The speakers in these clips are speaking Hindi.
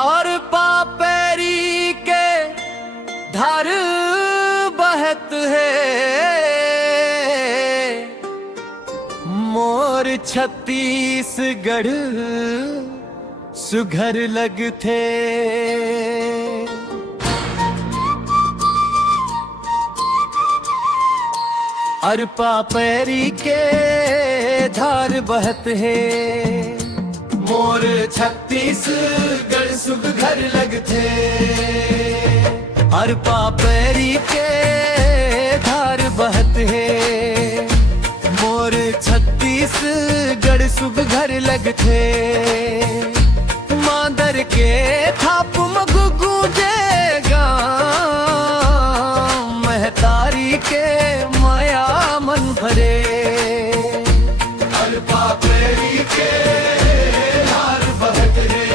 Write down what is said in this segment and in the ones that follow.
और पापेरी के धार बहत है, मोर छत्तीसगढ़ सुघर लगथे। और पापेरी के धार बहत है, मोर छत्तीसगढ़ सुघर लगथे। और पापेरी के धार बहत है, मोर छत्तीसगढ़ सुघर लगथे। मांदर के थाप मगु गूंजेगा, महतारी के माया मन भरे। और पापेरी के धार बहत है,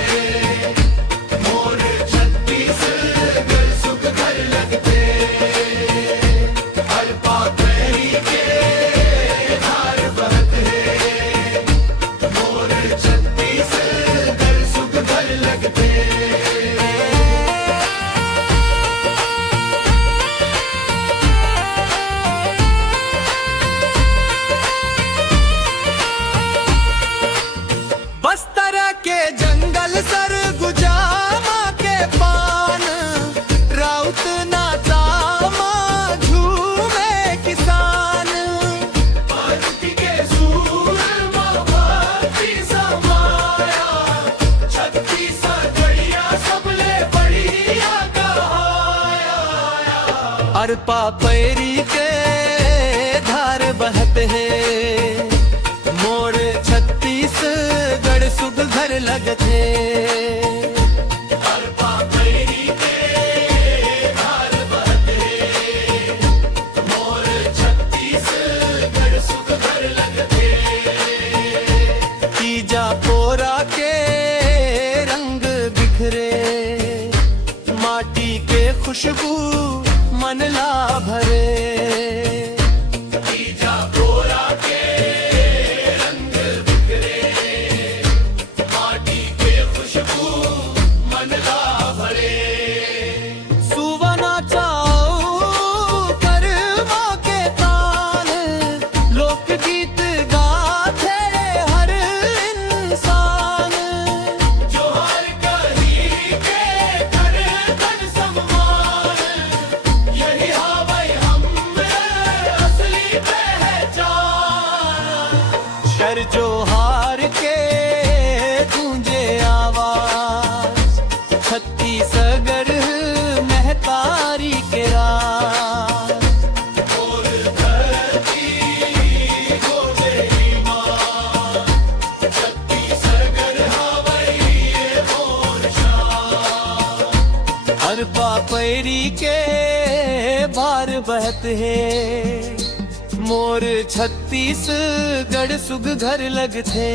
मोर छत्तीसगढ़ सुघर लगथे। और पापेरी के धार बहत है, मोर छत्तीसगढ़ सुघर लगथे। बस्तर के जंगल सरगुजामा के पान, राउत नाचामा झूमे किसान। भक्ति के सूर में भक्ति समाया, छत्तीसगढ़िया सबले बढ़िया कहाया। और पापेरी के धार बहत है, मोर छत्तीसगढ़ सुघर लगथे। और पापेरी के धार बहत है, मोर छत्तीसगढ़ सुघर लगथे। तीजा पोरा के रंग बिखरे, माटी के खुशबू मन ला भरे। तीजा पोरा के जोहार के गूंजे आवाज, छत्तीसगढ़ महतारी के राज। मोर धरती गोजे मां, छत्तीसगढ़ हवई मोर शान। और पापेरी के भार बहत है, मोर छत्तीसगढ़ सुघर लगथे।